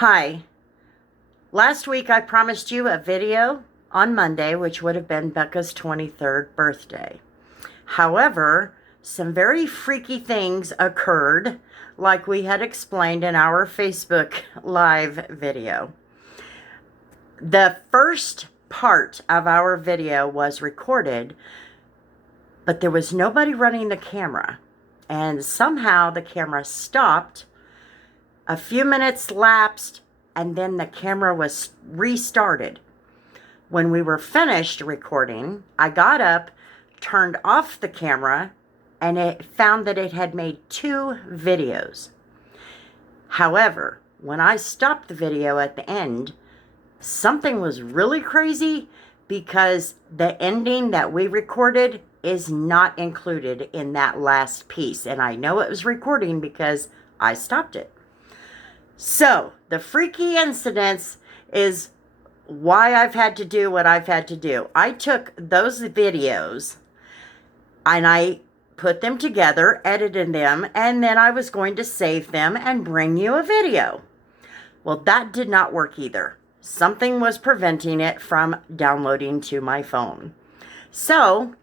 Hi. Last week I promised you a video on Monday, which would have been Bekah's 23rd birthday. However, some very freaky things occurred, like we had explained in our Facebook Live video. The first part of our video was recorded, but there was nobody running the camera. And somehow the camera stopped. A few minutes lapsed, and then the camera was restarted. When we were finished recording, I got up, turned off the camera, and it found that it had made 2 videos. However, when I stopped the video at the end, something was really crazy because the ending that we recorded is not included in that last piece. And I know it was recording because I stopped it. So, the freaky incidents is why I've had to do what I've had to do. I took those videos and I put them together, edited them, and then I was going to save them and bring you a video. Well, that did not work either. Something was preventing it from downloading to my phone. So,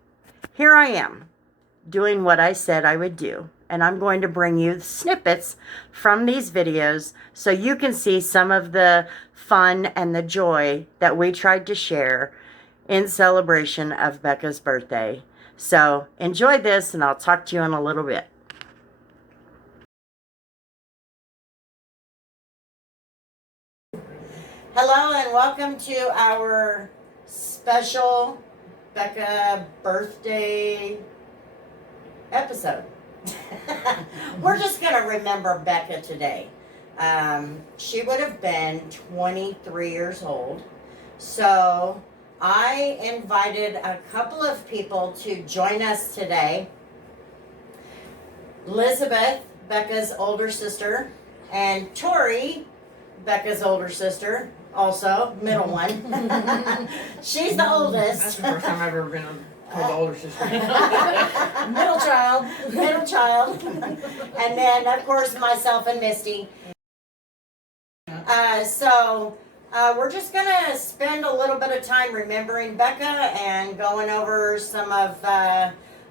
here I am, doing what I said I would do. And I'm going to bring you snippets from these videos so you can see some of the fun and the joy that we tried to share in celebration of Bekah's birthday. So enjoy this, and I'll talk to you in a little bit. Hello and welcome to our special Bekah birthday episode. We're just going to remember Bekah today. She would have been 23 years old. So I invited a couple of people to join us today. Elizabeth, Bekah's older sister, and Tori, Bekah's older sister, also, middle one. She's the oldest. That's the first time I've ever been called the older sister. Middle child. Middle child. And then, of course, myself and Misty. We're just going to spend a little bit of time remembering Bekah and going over some of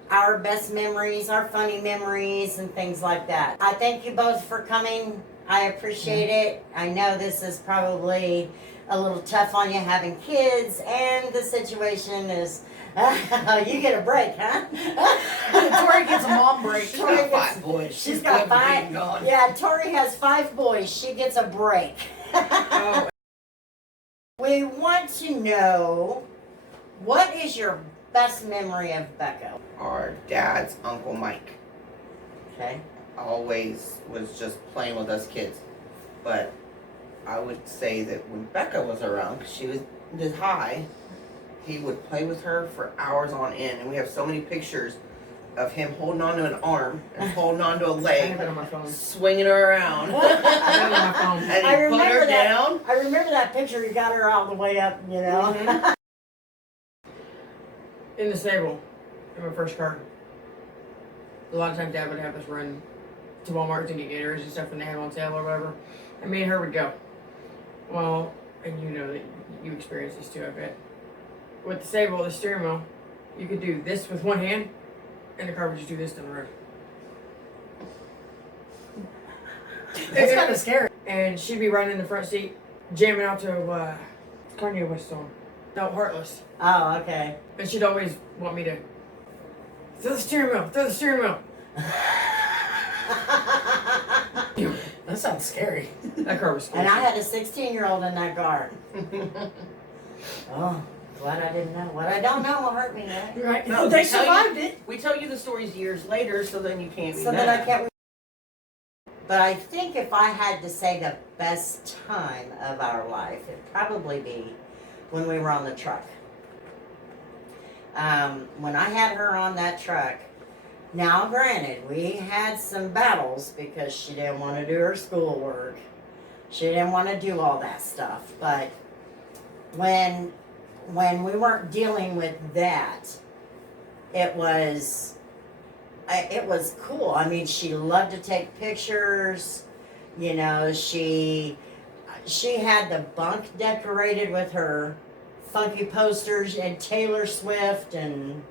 our best memories, our funny memories, and things like that. I thank you both for coming. I appreciate it. I know this is probably a little tough on you having kids, and the situation is, you get a break, huh? Tori gets a mom break. She's got 5 boys. She's got 5. Yeah, Tori has 5 boys. She gets a break. Oh. We want to know, what is your best memory of Bekah? Our dad's Uncle Mike Okay. always was just playing with us kids. But I would say that when Bekah was around, because she was this high, he would play with her for hours on end. And we have so many pictures of him holding onto an arm and holding onto a I leg, have it on my phone. swinging her around. I have it on my phone. And I he put remember her that. down. I remember that picture. You got her all the way up, you know. Mhm. In the stable, in my first car. A lot of times Dad would have us run to Walmart to get gators and stuff when they have on sale or whatever. And me and her would go. Well, and you know that you experienced this too, I bet. With the stable, the steering wheel, you could do this with one hand, and the car would just do this down the road. It's kind of scary. And she'd be riding in the front seat, jamming out to Kanye West song. No, Heartless. Oh, okay. And she'd always want me to throw the steering wheel. That sounds scary. That car was scary. And I had a 16-year-old in that car. Oh, glad I didn't know. What I don't know will hurt me, right? Right. No, They we tell survived you, it. We tell you the stories years later, so then you can't be So mad. that I can't. But I think if I had to say the best time of our life, it'd probably be when we were on the truck. When I had her on that truck, now granted, we had some battles because she didn't want to do her schoolwork. She didn't want to do all that stuff. But when we weren't dealing with that, it was cool. I mean, she loved to take pictures. You know, she she had the bunk decorated with her funky posters and Taylor Swift and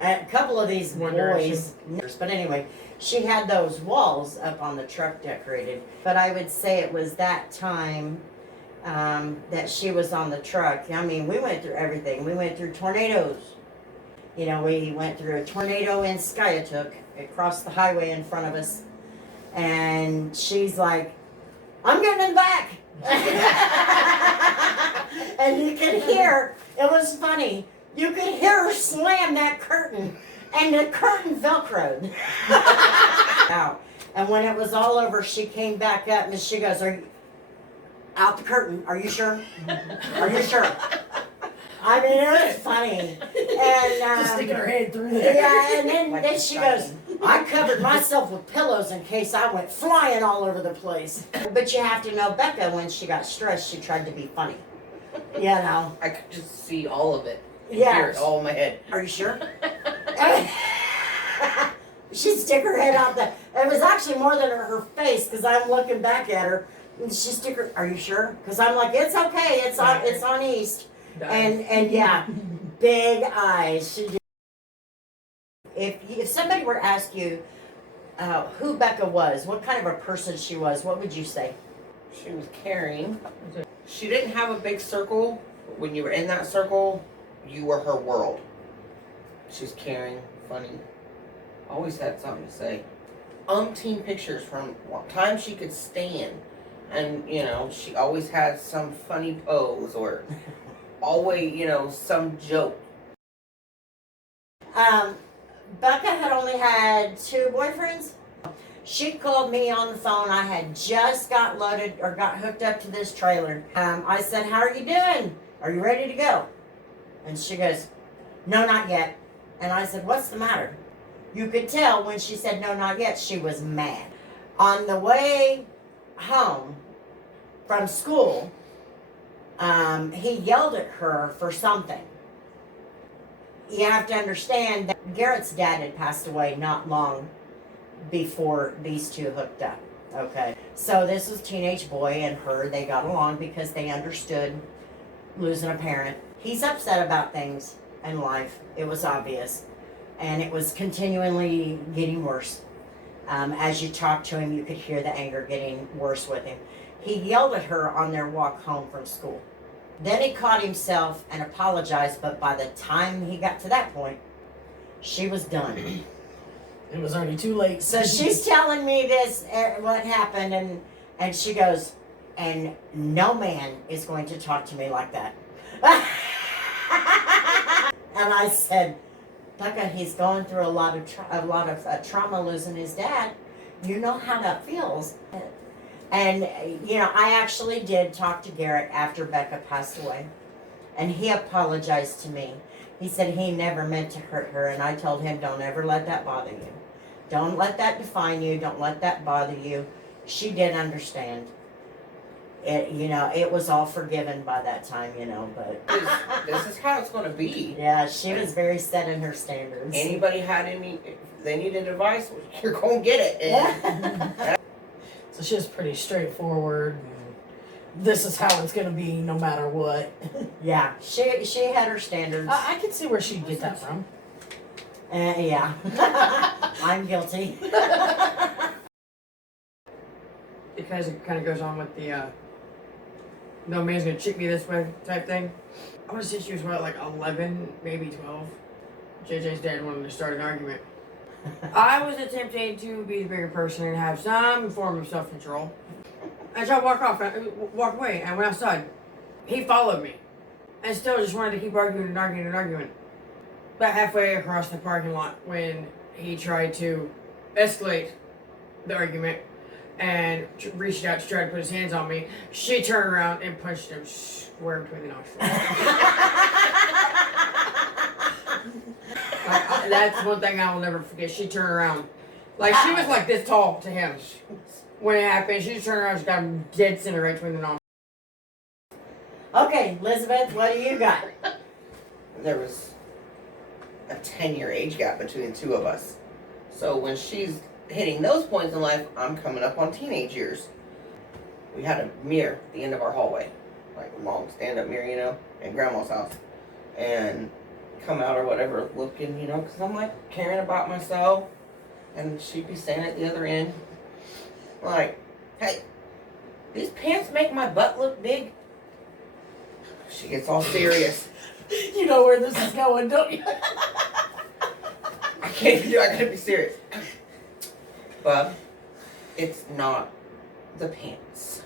a couple of these One boys. But anyway, she had those walls up on the truck decorated. But I would say it was that time that she was on the truck. I mean, we went through everything. We went through tornadoes. You know, we went through a tornado in Skiatook. It crossed the highway in front of us. And she's like, I'm getting in the back. And you could hear, it was funny, you could hear her slam that curtain, and the curtain velcroed. Out. And when it was all over, she came back up and she goes, "Are you out the curtain? Are you sure? Are you sure?" I mean, it was funny. And Just sticking her head through there. yeah, and then she goes, I covered myself with pillows in case I went flying all over the place. But you have to know, Bekah, when she got stressed, she tried to be funny. You know? I could just see all of it. Yeah. Hear it all in my head. Are you sure? She'd stick her head out the. It was actually more than her face because I'm looking back at her. And she stick her. Are you sure? Because I'm like, it's okay. It's on east. And yeah, big eyes. She did. If somebody were to ask you who Bekah was, what kind of a person she was, what would you say? She was caring. She didn't have a big circle. But when you were in that circle, you were her world. She was caring, funny. Always had something to say. Umpteen pictures from what time she could stand. And, you know, she always had some funny pose or always, you know, some joke. Bekah had only had 2 boyfriends. She called me on the phone. I had just got loaded or got hooked up to this trailer. I said, how are you doing? Are you ready to go? And she goes, no, not yet. And I said, what's the matter? You could tell when she said no, not yet, she was mad. On the way home from school, he yelled at her for something. You have to understand that Garrett's dad had passed away not long before these two hooked up. Okay. So this was teenage boy and her. They got along because they understood losing a parent. He's upset about things in life. It was obvious. And it was continually getting worse. As you talked to him, you could hear the anger getting worse with him. He yelled at her on their walk home from school. Then he caught himself and apologized, but by the time he got to that point, she was done. It was already too late. So she's telling me this, what happened, and she goes, and no man is going to talk to me like that. And I said, Bekah, he's going through a lot of trauma losing his dad. You know how that feels. And, you know, I actually did talk to Garrett after Bekah passed away. And he apologized to me. He said he never meant to hurt her. And I told him, don't ever let that bother you. Don't let that define you. Don't let that bother you. She did understand. It, you know, it was all forgiven by that time, you know, but... This is how it's going to be. Yeah, she was very set in her standards. Anybody had if they needed advice, you're going to get it. And So she was pretty straightforward. This is how it's going to be no matter what. Yeah, she had her standards. I can see where she'd get that from. Yeah. I'm guilty. Because it kind of goes on with the no man's gonna treat me this way type thing. I want to say she was what, like 11, maybe 12. JJ's dad wanted to start an argument. I was attempting to be the bigger person and have some form of self-control. I tried to walk away, and I went outside. He followed me, and still just wanted to keep arguing and arguing and arguing. About halfway across the parking lot, when he tried to escalate the argument and reached out to try to put his hands on me, she turned around and punched him square between the nostrils. That's one thing I will never forget. She turned around. Like, she was like this tall to him. When it happened, she just turned around and just got him dead center right between the nostrils. Okay, Elizabeth, what do you got? there was a 10-year age gap between the two of us. So when she's hitting those points in life, I'm coming up on teenage years. we had a mirror at the end of our hallway, like a long stand-up mirror, you know, at Grandma's house, and come out or whatever, looking, you know, because I'm like caring about myself, and she'd be standing at the other end, like, hey, these pants make my butt look big. She gets all serious. You know where this is going, don't you? I can't do. I gotta be serious. Bub, it's not the pants.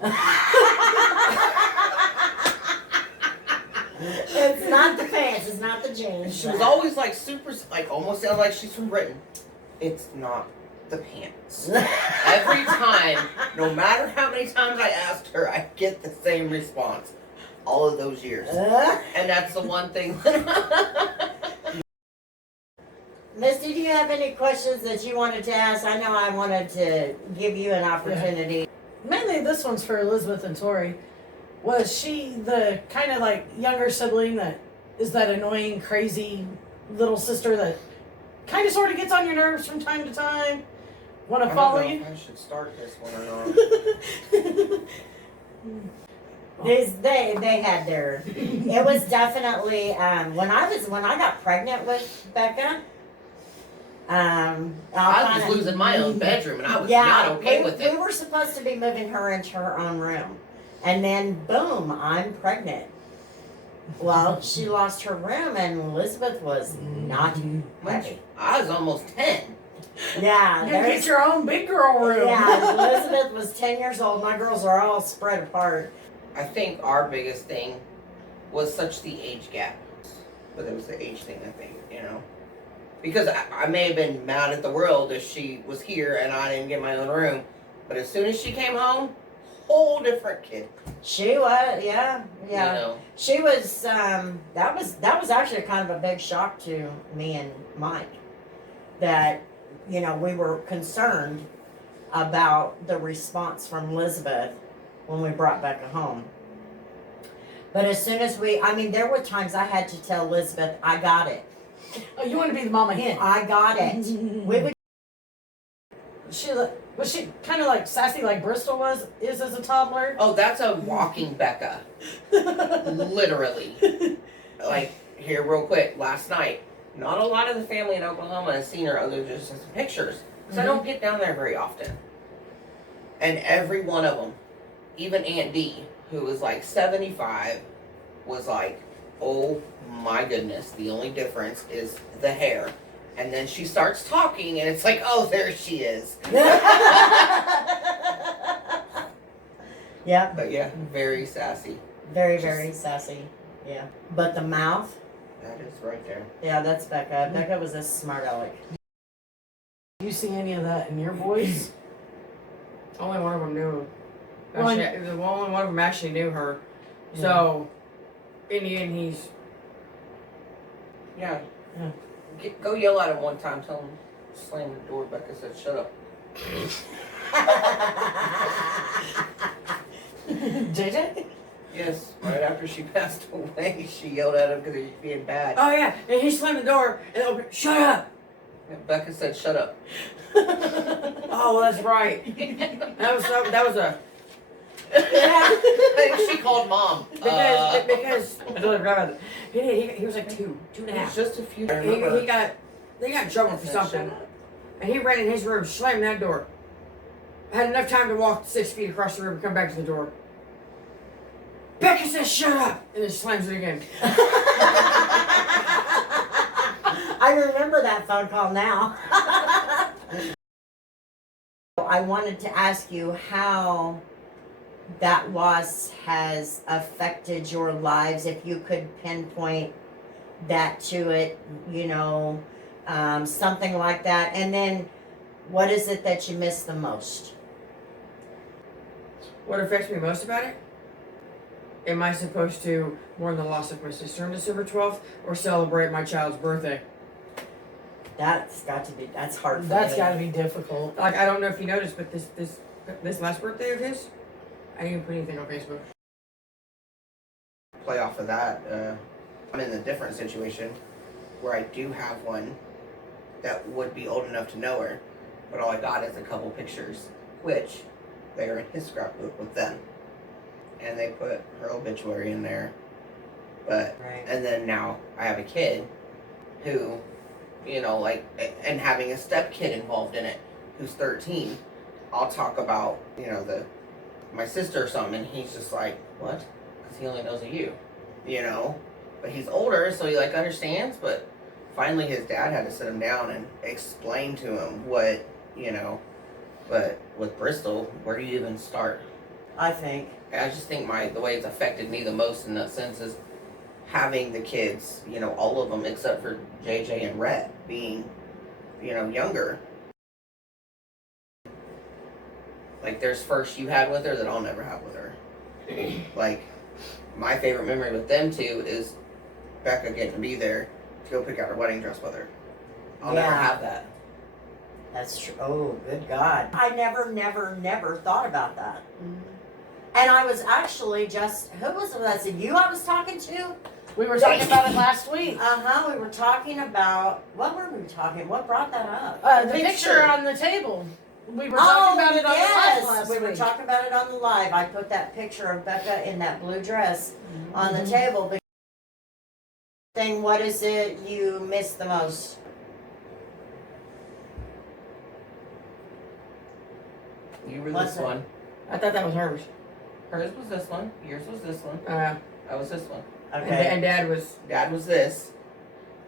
It's not the pants. It's not the jeans. She was always like super, like almost sounds like she's from Britain. It's not the pants. Every time, no matter how many times I asked her, I get the same response. All of those years. And that's the one thing. Misty, do you have any questions that you wanted to ask? I know I wanted to give you an opportunity. Mainly this one's for Elizabeth and Tori. Was she the kind of like younger sibling that is that annoying, crazy little sister that kind of sort of gets on your nerves from time to time? Want to follow you? I should start this one or not. They had their. It was definitely when I got pregnant with Bekah. I was losing my own bedroom, and I was not okay with it. We were supposed to be moving her into her own room, and then boom, I'm pregnant. Well, she lost her room, and Elizabeth was not happy. I was almost 10. Yeah, You get your own big girl room. Yeah, Elizabeth was 10 years old. My girls are all spread apart. I think our biggest thing was such the age gap. But it was the age thing, I think, you know. Because I may have been mad at the world if she was here and I didn't get my own room. But as soon as she came home, whole different kid. She was, yeah. You know? She was, that was actually kind of a big shock to me and Mike. That, you know, we were concerned about the response from Elizabeth when we brought Bekah home. But as soon as there were times I had to tell Elizabeth, I got it. Oh, you want to be the mama hen? I got it. We would. Was she kind of like sassy like Bristol is as a toddler? Oh, that's a walking Bekah. Literally. Like, here real quick, last night, not a lot of the family in Oklahoma has seen her other than just some pictures. Because I don't get down there very often. And every one of them, even Aunt Dee, who was like 75, was like, oh my goodness, the only difference is the hair. And then she starts talking and it's like, oh, there she is. Yeah. But yeah, very sassy. Very, very sassy. Yeah. But the mouth, That is right there. yeah, that's Bekah. Bekah was a smart aleck. Do you see any of that in your boys? Only one of them knew. Well, Actually, the only one of them actually knew her. So, in the end, he's. Yeah. Yeah. Go yell at him one time. Tell him slam the door. Becca said, "Shut up." JJ? Yes. Right after she passed away, she yelled at him because he was being bad. Oh yeah, and he slammed the door and opened. Shut up! And Becca said, "Shut up." Oh, well, that's right. That was a. I think she called mom. Because he was like two and a It was half. just a few. I He remember. got in trouble for something, and he ran in his room, slammed that door. I had enough time to walk 6 feet across the room and come back to the door. Becca says, "Shut up!" and then slams it again. I remember that phone call now. I wanted to ask you how that loss has affected your lives, if you could pinpoint that to it, you know, something like that. And then what is it that you miss the most? What affects me most about it? Am I supposed to mourn the loss of my sister on December 12th or celebrate my child's birthday? That's hard for That's me. got to be difficult. Like, I don't know if you noticed, but this last birthday of his, I didn't even put anything on Facebook. Play off of that. I'm in a different situation where I do have one that would be old enough to know her, but all I got is a couple pictures, which they are in his scrapbook with them. and they put her obituary in there. But Right. and then now I have a kid who, you know, like, and having a step kid involved in it who's 13. I'll talk about, you know, my sister or something, and he's just like, what? Because he only knows of you, you know. But he's older, so he like understands. But finally, his dad had to sit him down and explain to him what, you know. But with Bristol, where do you even start? I think. I just think the way it's affected me the most in that sense is having the kids, you know, all of them except for JJ and Rhett being, you know, younger. Like, there's firsts you had with her that I'll never have with her. Like, my favorite memory with them two is Bekah getting to be there to go pick out her wedding dress with her. I'll never Yeah. have that. That's true. Oh, good God. I never thought about that. And I was actually just, who was it? Was it you I was talking to? We were talking about it last week. We were talking about, what were we talking? What brought that up? The picture on the table. We were talking about it on the live last we were week. talking about it on the live. I put that picture of Bekah in that blue dress on the table. Thing, what is it you miss the most? You were What's this it? one. I thought that was hers. Hers was this one. Yours was this one. That was this one. Okay. And Dad was, Dad was this.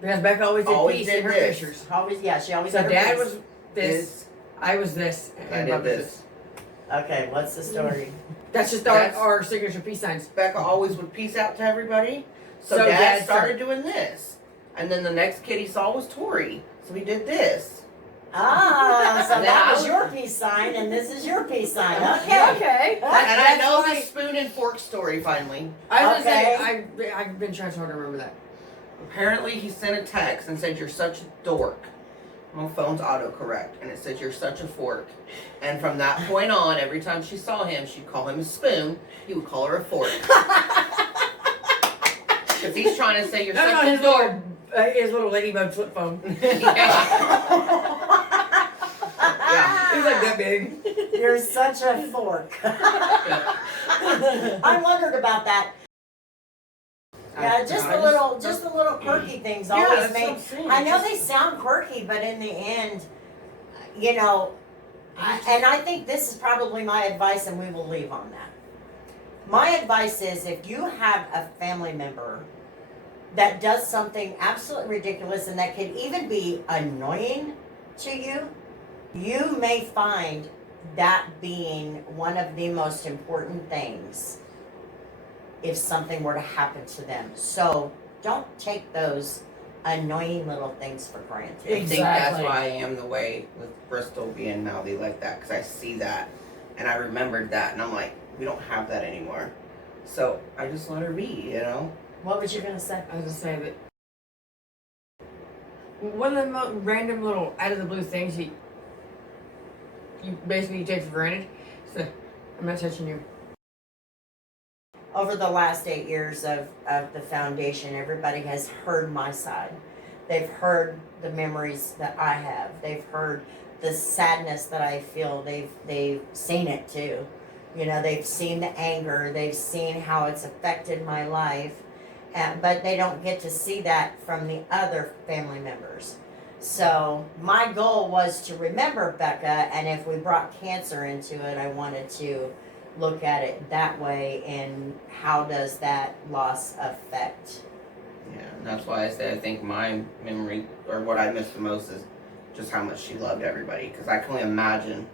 because Becca always did Always peace did in her this. pictures. Always, yeah, she always So had her Dad face. was this, I was this, I and did Bob was this. Okay, what's the story? That's just That's- our signature peace signs. Bekah always would peace out to everybody. So, So Dad Dad started doing this. And then the next kid he saw was Tori. So he did this. Ah, so And then that I was was- your peace sign, and this is your peace sign. Okay. Okay. And I That's know why- the spoon and fork story finally. I was Okay. gonna say, I've been trying so hard to remember that. Apparently he sent a text and said, "You're such a dork." My phone's autocorrect. And it said, "You're such a fork." And from that point on, every time she saw him, she'd call him a spoon. He would call her a fork. Because he's trying to say, "You're No, such no, a dork." his little ladybug flip phone. Yeah. It was like that big. You're such a fork. I wondered about that. Yeah, just the little quirky things Yeah, always that's what I'm make. saying. I know Just- they sound quirky, but in the end, you know, and I think this is probably my advice, and we will leave on that. My advice is, if you have a family member that does something absolutely ridiculous and that could even be annoying to you, you may find that being one of the most important things if something were to happen to them. So don't take those annoying little things for granted. I think that's Exactly. why I am the way with Bristol being mouthy like that, because I see that and I remembered that, and I'm like, we don't have that anymore. So I just let her be, you know? What was you gonna say? I was gonna say that one of the random little out of the blue things you basically take for granted. So I'm not touching you. Over the last 8 years of the foundation, everybody has heard my side. They've heard the memories that I have. They've heard the sadness that I feel. They've seen it too. You know, they've seen the anger. They've seen how it's affected my life. But they don't get to see that from the other family members. So my goal was to remember Bekah, and if we brought cancer into it, I wanted to look at it that way, and how does that loss affect? Yeah, and that's why I say I think my memory, or what I miss the most, is just how much she loved everybody. Because I can only imagine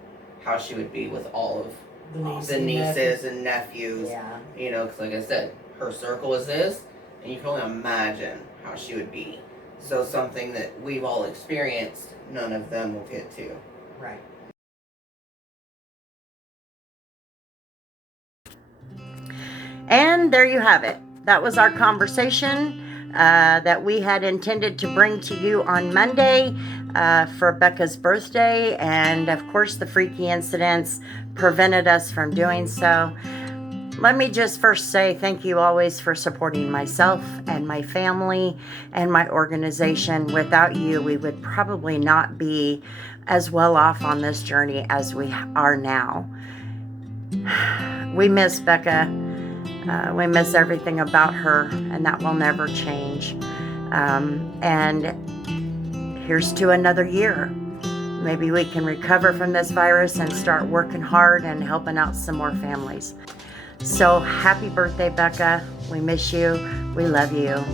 how she would be with all of the nieces and nephews. Yeah. You know, because like I said, her circle is this, and you can only imagine how she would be. So something that we've all experienced, none of them will get to. Right. And there you have it. That was our conversation that we had intended to bring to you on Monday for Bekah's birthday. And of course, the freaky incidents prevented us from doing so. Let me just first say thank you always for supporting myself and my family and my organization. Without you, we would probably not be as well off on this journey as we are now. We miss Bekah. We miss everything about her, and that will never change. And here's to another year. Maybe we can recover from this virus and start working hard and helping out some more families. So happy birthday, Bekah. We miss you. We love you.